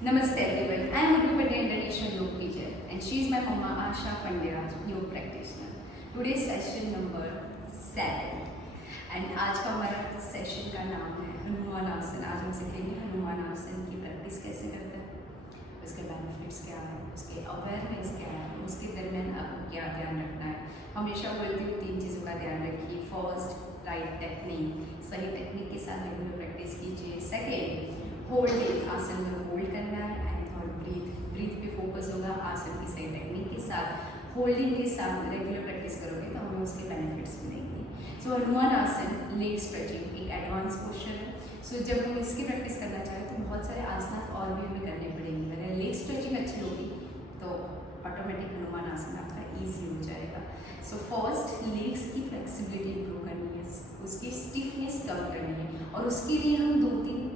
Namaste everyone. I am Urvi Pandya, International Yoga teacher, and she is my mama Asha Pandya, yoga practitioner. Today's session number 7, and आज का हमारा session का नाम है हनुमान आसन। आज हम सीखेंगे हनुमान आसन की प्रैक्टिस कैसे करते हैं, उसके बेनिफिट्स क्या है, उसके अवेयरनेस क्या है, उसके दरमियान आपको क्या ध्यान रखना है। हमेशा बोलती हूँ 3 चीज़ों का ध्यान रखिए। फर्स्ट, राइट टेक्निक, सही टेक्निक के साथ रेगुलर प्रैक्टिस कीजिए। सेकेंड, होल्डिंग, आसन को होल्ड करना है। एंड थर्ड, ब्रीथ पे फोकस होगा। आसन की सही टेक्निक के साथ होल्डिंग के साथ रेगुलर प्रैक्टिस करोगे तो हमें उसके बेनिफिट्स मिलेंगे। सो हनुमान आसन लेग स्ट्रेचिंग एक एडवांस पोस्चर है। सो जब हम इसकी प्रैक्टिस करना चाहें तो बहुत सारे आसन और भी हमें करने पड़ेंगे। अगर लेग स्ट्रेचिंग अच्छी होगी तो ऑटोमेटिक हनुमान आसन आपका ईजी हो जाएगा। सो फर्स्ट, लेग्स की फ्लेक्सिबिलिटी इंप्रूव करनी है, उसकी स्टिफनेस कम करनी है, और उसके लिए हम 2-3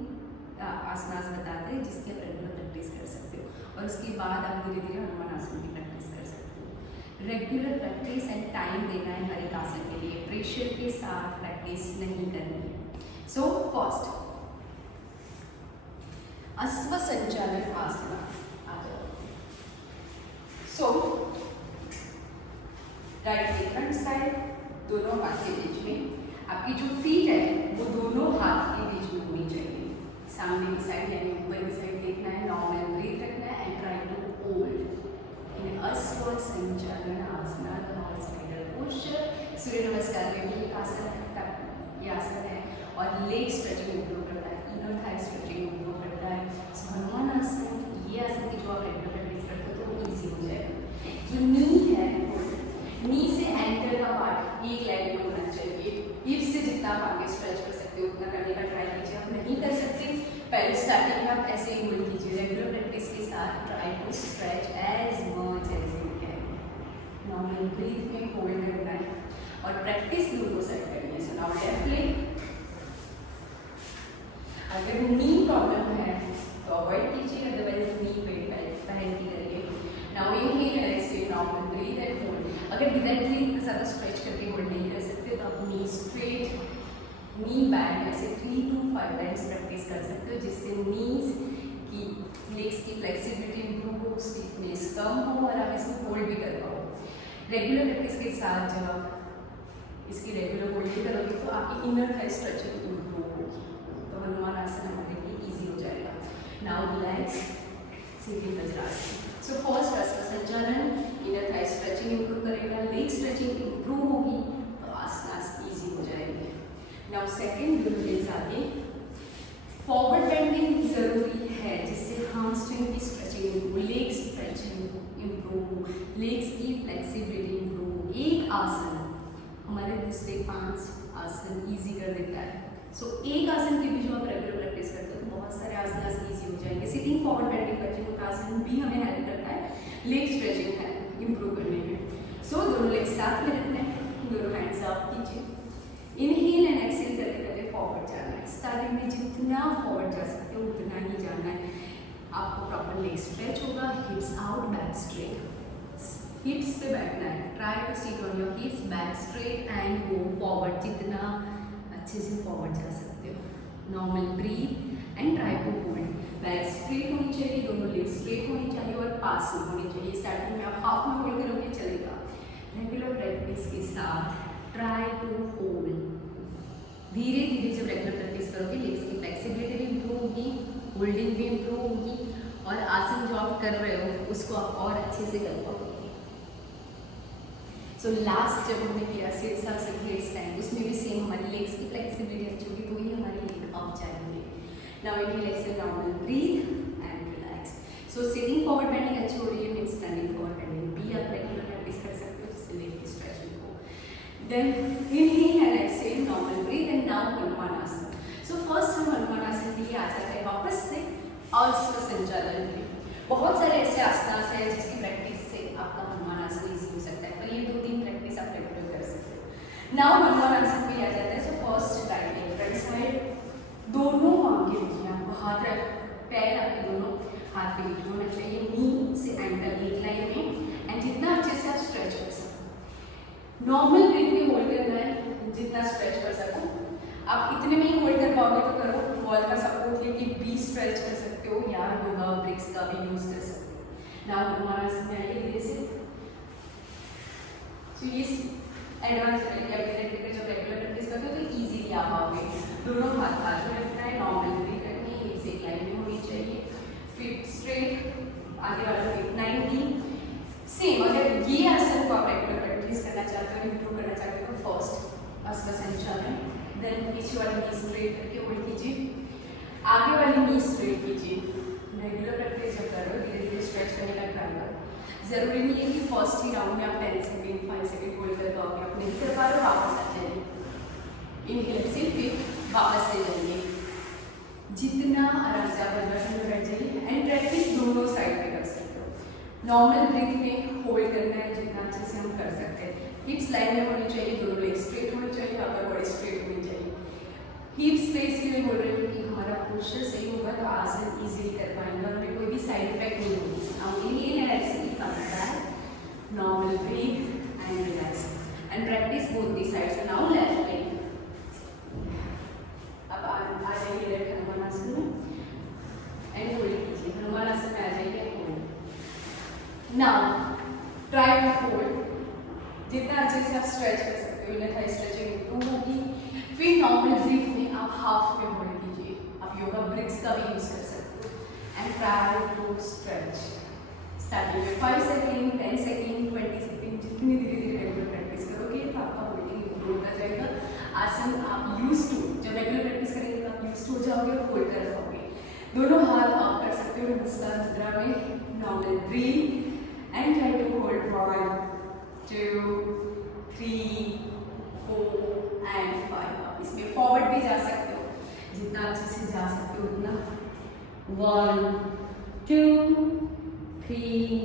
आसनास बताते हैं जिसकी आप रेगुलर प्रैक्टिस कर सकते हो, और उसके बाद आप धीरे धीरे हनुमान आसन की प्रैक्टिस कर सकते हो। रेगुलर प्रैक्टिस एंड टाइम देना है हर एक आसन के लिए, प्रेशर के साथ प्रैक्टिस नहीं करनी है। सो फर्स्ट, अश्व संचालन आसन आ जाओ। सो राइट की फ्रंट साइड, दोनों हाथ के बीच में, आपकी जो फीट है वो दोनों हाथ के बीच में होनी चाहिए। सामने की साइड यानी ऊपर की साइड देखना है, नॉर्मल ब्रीथ रखना है and try to hold in Ashwa Sanchalan आसन, हॉर्स राइडर पोस्चर। सूर्य नमस्कार में भी ये आसन है, और लेग स्ट्रेचिंग इंप्रूव करता है, इनर थाई स्ट्रेचिंग इंप्रूव करता है। सो हनुमान आसन, ये आसन की जो आप रेगुलर प्रैक्टिस करते हो तो वो ईजी हो जाएगा। जो नी है, नी से एंकल का पार्ट एक लाइन में होना चाहिए। हिप से जितना आप आगे स्ट्रेच कर सकते हो उतना करने का ट्राई कीजिए। आप नहीं कर सकते, पहले स्टार्टिंग में आप ऐसे ही होल्ड कीजिए। रेगुलर प्रैक्टिस के साथ try to stretch as much as you can. Normal breath में होल्ड करना है और प्रैक्टिस दोनों साइड करनी है। सो नाउ डेफिनेटली अगर नी प्रॉब्लम है तो अवॉइड कीजिए, अदरवाइज नी पहन की करिए। Now inhale and exhale, normal breath and hold. अगर डायरेक्टली ज़्यादा स्ट्रेच करके होल्ड नहीं कर सकते तो आप नी स्ट्रेट, नी बैंड ऐसे 3 to 5 टाइम्स प्रैक्टिस कर सकते हो, जिससे नीज की, लेग्स की फ्लेक्सिबिलिटी इंप्रूव हो, स्टिफनेस कम हो और आप इसको होल्ड भी कर पाओ। रेगुलर प्रैक्टिस के साथ जब आप इसकी रेगुलर होल्ड भी करोगे तो आपकी इनर थाई स्ट्रेचिंग इंप्रूव होगी, तो हनुमान आसन हमारे लिए ईजी हो जाएगा। नाउ रिलैक्स, सीधी वज्रासन। सो फर्स्ट, अश्व संचालन, इनर थाई स्ट्रेचिंग इंप्रूव करेगा, लेग स्ट्रेचिंग इंप्रूव होगी तो आसनास ईजी हो जाएंगे। नाउ सेकेंड, लेग्स आगे, फॉरवर्ड बेंडिंग जरूरी है जिससे hamstring की stretching improve, leg stretching improve, legs की फ्लेक्सिबिलिटी इंप्रूव। एक आसन हमारे दूसरे 5 आसन ईजी कर देता है। सो एक आसन की भी जो आप रेगुलर प्रैक्टिस करते हो तो बहुत सारे आसन ईजी हो जाएंगे। सिटिंग फॉरवर्ड बेंडिंग वज्रासन भी हमें हेल्प करता है लेग स्ट्रेचिंग है इंप्रूव करने में। सो दोनों लेग साथ में रखना है, दोनों हैंड्स अप कीजिए। इनहेल एंड एक्सहेल करते करते फॉरवर्ड जाना है। स्टार्टिंग में जितना फॉरवर्ड जा सकते हो उतना ही जाना है। आपको प्रॉपर लेग स्ट्रेच होगा, hips out, back straight, hips पे बैठना है। Try to sit on your hips, back straight and go forward, जितना अच्छे से फॉरवर्ड जा सकते हो। Normal breath and try to hold, back straight होनी चाहिए, दोनों लेग स्ट्रेट होनी चाहिए और पास में होनी चाहिए। स्टार्टिंग में आप हाफ में होल्ड करोगे चलेगा। रेगुलर प्रैक्टिस के साथ ट्राई टू होल्ड, धीरे धीरे जब रेगुलर प्रैक्टिस करोगे लेग्स की फ्लेक्सिबिलिटी भी इंप्रूव होगी, होल्डिंग भी इंप्रूव होगी, और आसन जो आप कर रहे हो उसको आप और अच्छे से कर पाओगे। सो लास्ट जब हमने किया शीर्षासन हेड स्टैंड, उसमें भी सेम हमारी लेग्स की फ्लेक्सिबिलिटी अच्छी होगी तो ही हमारी लेग अप जाएंगे। Now inhale exhale, normal breath and relax. So sitting forward bending अच्छी हो रही है, मींस स्टैंडिंग फॉरवर्ड बेंडिंग भी आप रेगुलर प्रैक्टिस कर सकते हो जिससे लेग की स्ट्रेचिंग हो। Then inhale and exhale, normal breath and now Hanuman आसन। सो फर्स्ट हम हनुमान आसन के लिए आ जाते हैं वापस से अश्व संचालन में। बहुत सारे ऐसे आसनास हैं जिसकी प्रैक्टिस से आपका हनुमान आसन ईजी हो सकता है, पर ये 2-3 प्रैक्टिस आप रेगुलर कर सकते हो। नाउ हनुमान आसन पे आ जाता है। So first, right leg front side, दोनों पाँव के बीच में आपको हाथ रख, पैर आपके दोनों हाथ के बीच में होना चाहिए, नी से एंकल एक लाइन में, एंड जितना अच्छे से आप स्ट्रेच कर सको। नॉर्मल ब्रीथ में होल्ड करना है जितना स्ट्रेच कर सको। आप इतने में ही होल्ड कर पाओगे तो करो, वॉल का सपोर्ट लेके भी स्ट्रेच कर सकते हो या योगा ब्रेक ब्रिक्स का भी यूज कर सकते हो। नाउ हमारा इसमें आइए धीरे से। तो ये एडवांस वाले क्या कहते हैं, जब रेगुलर प्रैक्टिस करते हो तो इजीली आ पाओगे। दोनों हाथ बाजू में रखना है, नॉर्मल ब्रीथ रखनी है, एक से लाइन में होनी चाहिए, फिट स्ट्रेट, आगे वाला फिट 90। सेम अगर ये आसन को आप रेगुलर प्रैक्टिस करना चाहते हो, इंप्रूव करना चाहते हो, फर्स्ट अस्व संचालन, देन पीछे वाली नी स्ट्रेट करके होल्ड कीजिए, आगे वाली नी स्ट्रेट कीजिए। रेगुलर प्रैक्टिस जब कर रहे हो धीरे धीरे स्ट्रेच करने का ट्राई करो। जरूरी नहीं है कि फर्स्ट ही राउंड में आप 10 सेकेंड 5 सेकेंड होल्ड कर पाओगे, आप नहीं कर पा रहे हो वापस आ जाइए, इनहेल से फिर वापस से जाइए, जितना आराम से आप वज्रासन में बैठ जाइए। एंड प्रैक्टिस दोनों साइड पे कर सकते हो। नॉर्मल ब्रीथ में होल्ड करना है जितना अच्छे से हम कर सकते हैं। हिप्स लाइन में होनी चाहिए, दोनों लेग स्ट्रेट होने चाहिए, अपर बॉडी स्ट्रेट होनी चाहिए। हिप्स पे इसलिए बोल रही हूँ कि हमारा पोस्चर सही होगा तो आसन इजीली कर पाएंगे और हमें कोई भी साइड इफेक्ट नहीं होगी। Normal breathe and relax and practice both the sides. So now left leg. अब आ जाइए लेफ्ट हनुमान आसन में एंड होल्ड कीजिए। हनुमान आसन में आ जाइए, hold. Now try to hold, जितना अच्छे से आप स्ट्रेच कर सकते हो, इनर थाई स्ट्रेचिंग इंप्रूव होगी। फिर नॉर्मल ब्रीथ में आप हाफ पे होल्ड कीजिए। आप योगा ब्रिक्स का भी यूज कर सकते हो and try to stretch. Starting में 5 सेकेंड, 10 सेकेंड, 20 सेकेंड, जितनी धीरे धीरे रेगुलर प्रैक्टिस करोगे तो आपका होल्डिंग इंप्रूव होता जाएगा। आसन आप यूज टू, जब रेगुलर प्रैक्टिस करेंगे तो आप यूज टू हो जाओगे और होल्ड कर पाओगे। दोनों हाथ आप कर सकते हो नमस्कार मुद्रा में। Normal breath and try to hold 1 2 3 4 and 5। आप इसमें फॉरवर्ड भी जा सकते हो, जितना अच्छे से जा सकते हो उतना। 1 2 3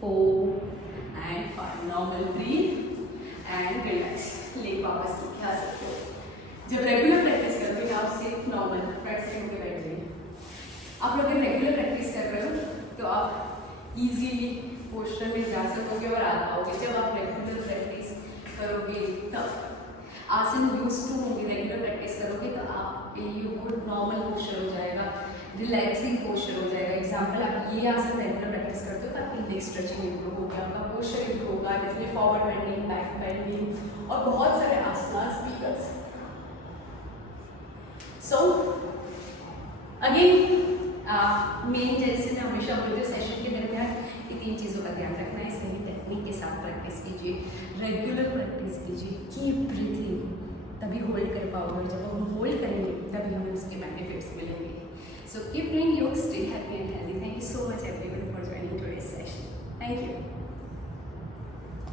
4 and 5। Normal breath and relax, leg वापस लेके आ सकते हो। जब रेगुलर प्रैक्टिस करते हो आप सिर्फ नॉर्मल फ्रंट से होकर बैठ जाइए। आप लोग अगर रेगुलर प्रैक्टिस कर रहे हो तो आप इजीली पोस्चर में जा सकोगे और आ पाओगे। जब आप रेगुलर प्रैक्टिस करोगे तब आसन यूज टू होंगे, रेगुलर प्रैक्टिस करोगे तो आपके लिए वो नॉर्मल पोस्चर हो जाएगा, रिलैक्सिंग पोस्चर हो जाएगा। एग्जाम्पल, आप ये आसन रेगुलर प्रैक्टिस करते हो तो आपकी नेक स्ट्रेचिंग इंप्रूव होगी, आपका पोस्चर इंप्रूव होगा, जैसे फॉरवर्ड बेंडिंग, बैक बेंडिंग और बहुत सारे आसनास भी कर सकते। सो अगेन मेन जैसे मैं हमेशा बोलती हूँ सेशन के दरमियान ये 3 चीज़ों का ध्यान रखना है। सही टेक्निक के साथ प्रैक्टिस कीजिए, रेगुलर प्रैक्टिस कीजिए, कीप ब्रीथिंग, तभी होल्ड कर पाओगे। जब हम होल्ड करेंगे तभी हमें उसके बेनिफिट्स मिलेंगे। So keep doing yoga, stay happy and healthy. Thank you so much everyone for joining today's session. Thank you.